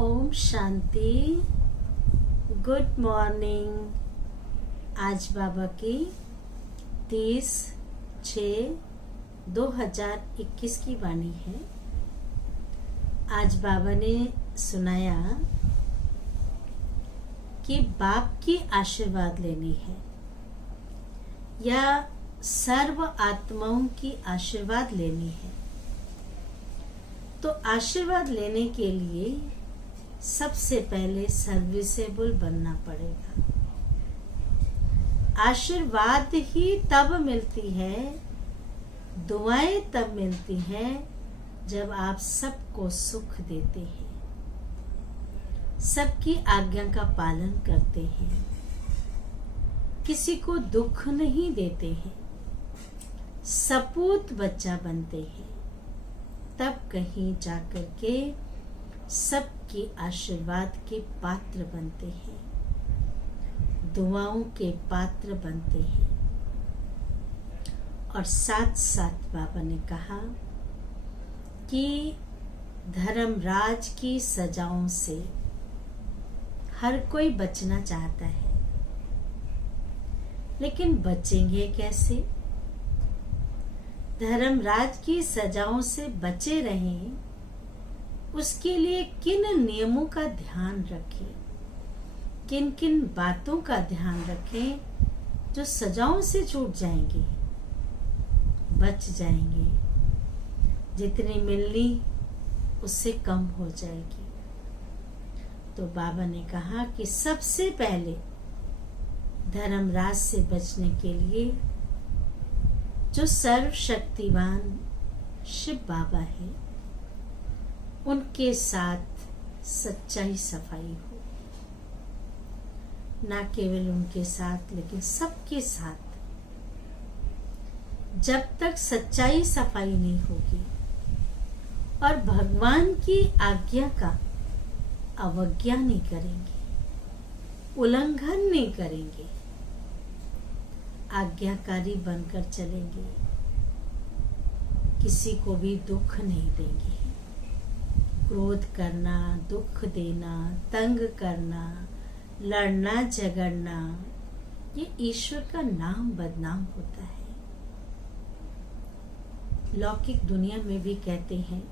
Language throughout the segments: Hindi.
ओम शांति। Good morning. आज बाबा की 30/6/2021 की वाणी है। आज बाबा ने सुनाया कि बाप की आशीर्वाद लेनी है या सर्व आत्माओं की आशीर्वाद लेनी है। तो आशीर्वाद लेने के लिए सबसे पहले सर्विसेबल बनना पड़ेगा। आशीर्वाद ही तब मिलती है, दुआएं तब मिलती हैं जब आप सबको सुख देते हैं, सबकी आज्ञा का पालन करते हैं, किसी को दुख नहीं देते हैं, सपूत बच्चा बनते हैं। तब कहीं जाकर के सबकी आशीर्वाद के पात्र बनते हैं, दुआओं के पात्र बनते हैं। और साथ साथ बाबा ने कहा कि धर्मराज की सजाओं से हर कोई बचना चाहता है, लेकिन बचेंगे कैसे? धर्मराज की सजाओं से बचे रहें, उसके लिए किन नियमों का ध्यान रखें, किन किन बातों का ध्यान रखें जो सजाओं से छूट जाएंगे, बच जाएंगे। जितनी मिलनी उससे कम हो जाएगी। तो बाबा ने कहा कि सबसे पहले धर्मराज से बचने के लिए जो सर्वशक्तिवान शिव बाबा है, उनके साथ सच्चाई सफाई हो। ना केवल उनके साथ लेकिन सबके साथ। जब तक सच्चाई सफाई नहीं होगी और भगवान की आज्ञा का अवज्ञा नहीं करेंगे, उल्लंघन नहीं करेंगे, आज्ञाकारी बनकर चलेंगे, किसी को भी दुख नहीं देंगे। क्रोध करना, दुख देना, तंग करना, लड़ना झगड़ना, ये ईश्वर का नाम बदनाम होता है। लौकिक दुनिया में भी कहते हैं,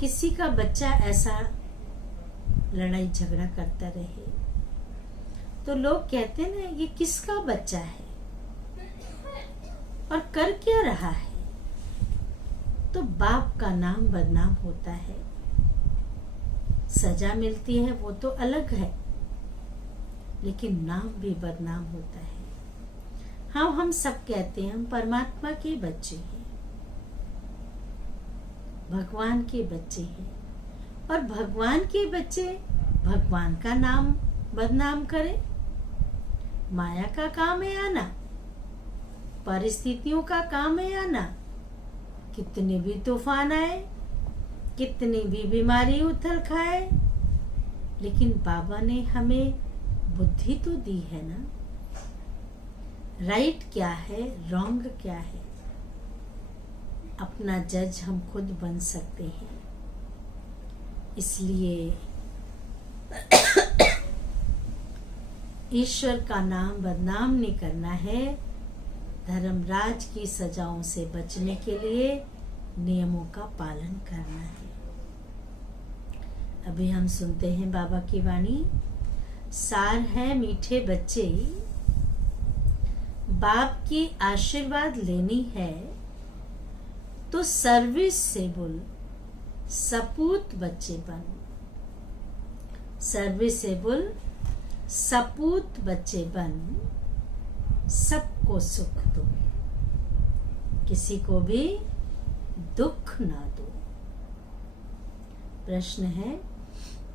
किसी का बच्चा ऐसा लड़ाई झगड़ा करता रहे तो लोग कहते हैं ना, ये किसका बच्चा है और कर क्या रहा है? तो बाप का नाम बदनाम होता है। सजा मिलती है वो तो अलग है, लेकिन नाम भी बदनाम होता है। हाँ, हम सब कहते हैं हम परमात्मा के बच्चे हैं, भगवान के बच्चे हैं, और भगवान के बच्चे भगवान का नाम बदनाम करें। माया का काम है आना, परिस्थितियों का काम है आना। कितने भी तूफान आए, कितनी भी बीमारी उथल खाए, लेकिन बाबा ने हमें बुद्धि तो दी है ना। राइट क्या है, रॉन्ग क्या है, अपना जज हम खुद बन सकते हैं। इसलिए ईश्वर का नाम बदनाम नहीं करना है। धर्मराज की सजाओं से बचने के लिए नियमों का पालन करना है। अभी हम सुनते हैं बाबा की वाणी। सार है मीठे बच्चे, बाप की आशीर्वाद लेनी है तो सर्विसेबल सपूत बच्चे बन। सर्विसेबल सपूत बच्चे बन, सबको सुख दो, किसी को भी दुख ना दो। प्रश्न है,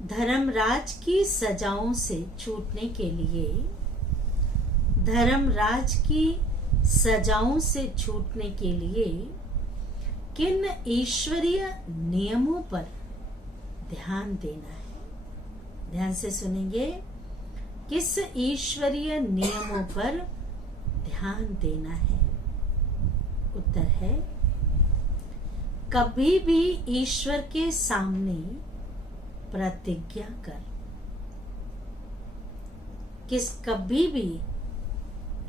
धर्मराज की सजाओं से छूटने के लिए, धर्मराज की सजाओं से छूटने के लिए किन ईश्वरीय नियमों पर ध्यान देना है? ध्यान से सुनेंगे। किस ईश्वरीय नियमों पर ध्यान देना है? उत्तर है, कभी भी ईश्वर के सामने प्रतिज्ञा कर। कभी भी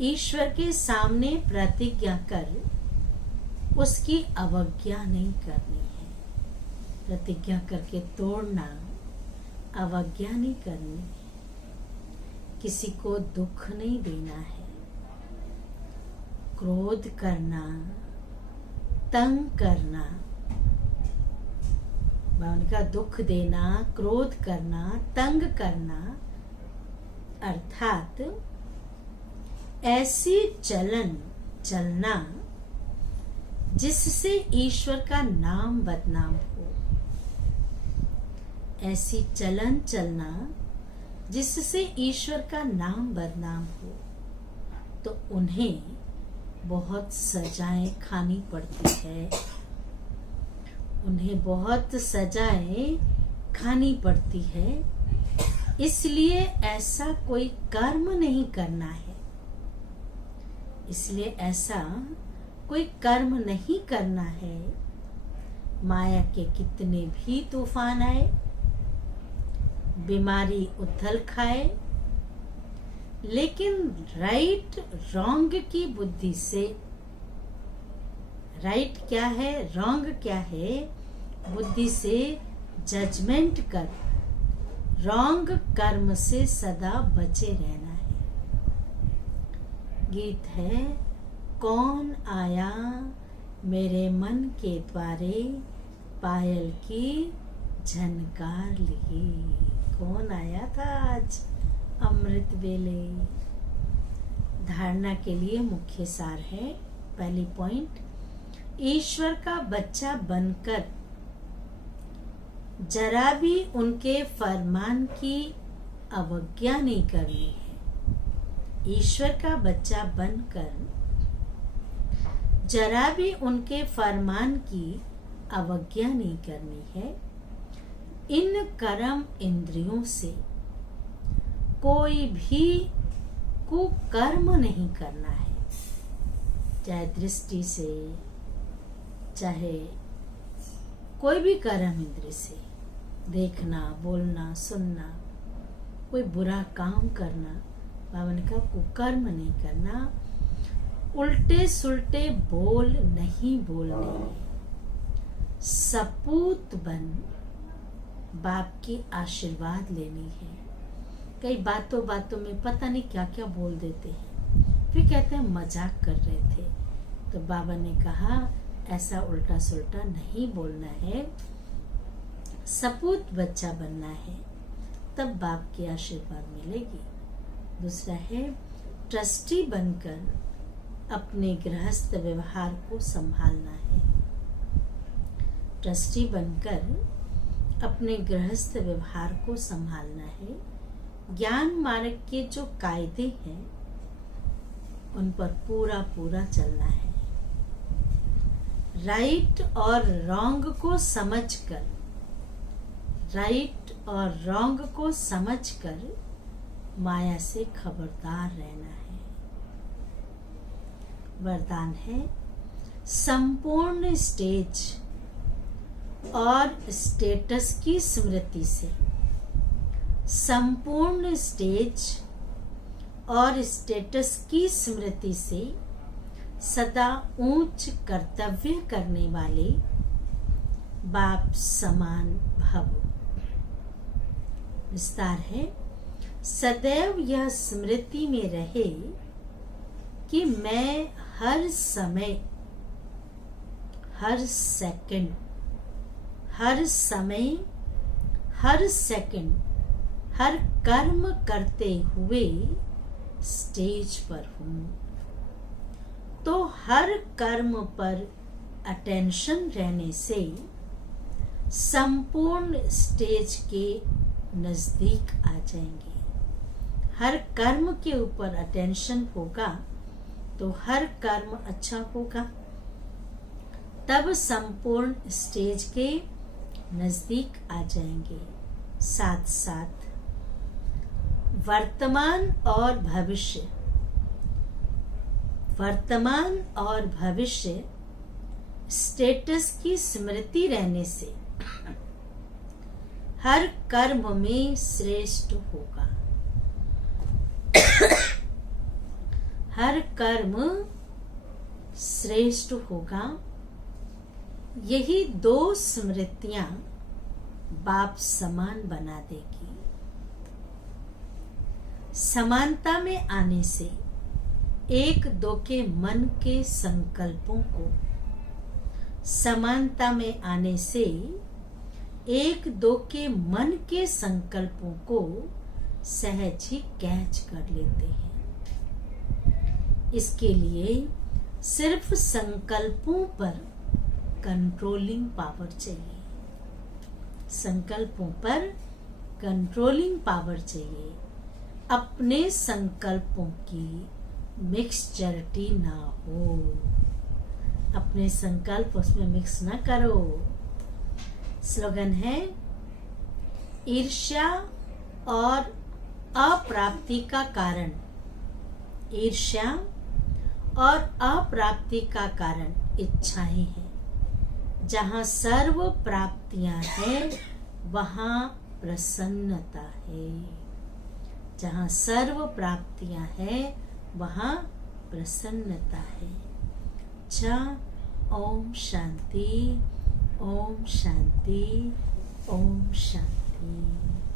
ईश्वर के सामने प्रतिज्ञा कर उसकी अवज्ञा नहीं करनी है। प्रतिज्ञा करके तोड़ना, अवज्ञा नहीं करनी है। किसी को दुख नहीं देना है। क्रोध करना, तंग करना, उनका दुख देना, क्रोध करना, तंग करना, अर्थात ऐसी चलना जिससे ईश्वर का नाम बदनाम हो। ऐसी चलना जिससे ईश्वर का नाम बदनाम हो, तो उन्हें बहुत सजाएं खानी पड़ती है। उन्हें बहुत सजाएं खानी पड़ती है। इसलिए ऐसा कोई कर्म नहीं करना है। इसलिए ऐसा कोई कर्म नहीं करना है। माया के कितने भी तूफान आए, बीमारी उथल खाए, लेकिन राइट रॉन्ग की बुद्धि से, राइट क्या है, रॉन्ग क्या है, बुद्धि से जजमेंट कर रॉन्ग कर्म से सदा बचे रहना है। गीत है, कौन आया मेरे मन के द्वारे, पायल की झनकार लिए। कौन आया था आज अमृत वेले। धारणा के लिए मुख्य सार है। पहली पॉइंट, ईश्वर का बच्चा बनकर जरा भी उनके फरमान की अवज्ञा नहीं करनी है। ईश्वर का बच्चा बनकर जरा भी उनके फरमान की अवज्ञा नहीं करनी है। इन कर्म इंद्रियों से कोई भी कुकर्म नहीं करना है। चाहे दृष्टि से, चाहे कोई भी कर्म इंद्रिय से, देखना, बोलना, सुनना, कोई बुरा काम करना, बाबा ने कहा कुकर्म नहीं करना। उल्टे सुल्टे बोल नहीं बोलने। सपूत बन बाप की आशीर्वाद लेनी है। कई बातों बातों में पता नहीं क्या क्या बोल देते हैं, फिर कहते हैं मजाक कर रहे थे। तो बाबा ने कहा ऐसा उल्टा सुल्टा नहीं बोलना है। सपूत बच्चा बनना है, तब बाप की आशीर्वाद मिलेगी। दूसरा है, ट्रस्टी बनकर अपने गृहस्थ व्यवहार को संभालना है। ट्रस्टी बनकर अपने गृहस्थ व्यवहार को संभालना है। ज्ञान मार्ग के जो कायदे हैं उन पर पूरा पूरा चलना है। राइट और रॉन्ग को समझकर, राइट और रॉन्ग को समझकर माया से खबरदार रहना है। वरदान है, संपूर्ण स्टेज और स्टेटस की स्मृति से, संपूर्ण स्टेज और स्टेटस की स्मृति से सदा ऊंच कर्तव्य करने वाले बाप समान भव। विस्तार है, सदैव यह स्मृति में रहे कि मैं हर समय, हर सेकंड, हर समय, हर सेकंड, हर कर्म करते हुए स्टेज पर हूं। तो हर कर्म पर अटेंशन रहने से संपूर्ण स्टेज के नजदीक आ जाएंगे। हर कर्म के ऊपर अटेंशन होगा तो हर कर्म अच्छा होगा, तब संपूर्ण स्टेज के नजदीक आ जाएंगे। साथ साथ वर्तमान और भविष्य, वर्तमान और भविष्य स्टेटस की स्मृति रहने से हर कर्म में श्रेष्ठ होगा। हर कर्म श्रेष्ठ होगा। यही दो स्मृतियां बाप समान बना देगी। समानता में आने से एक दो के मन के संकल्पों को, समानता में आने से एक दो के मन के संकल्पों को सहज ही कैच कर लेते हैं। इसके लिए सिर्फ संकल्पों पर कंट्रोलिंग पावर चाहिए। संकल्पों पर कंट्रोलिंग पावर चाहिए। अपने संकल्पों की मिक्सचरिटी ना हो। अपने संकल्प उसमें मिक्स ना करो। स्लोगन है, ईर्ष्या और अप्राप्ति का कारण, ईर्ष्या और अप्राप्ति का कारण इच्छाएं हैं। जहाँ सर्व प्राप्तियां हैं वहाँ प्रसन्नता है। जहाँ सर्व प्राप्तियां हैं वहाँ प्रसन्नता है। अच्छा, ओम शांति, ओम शांति, ओम शांति।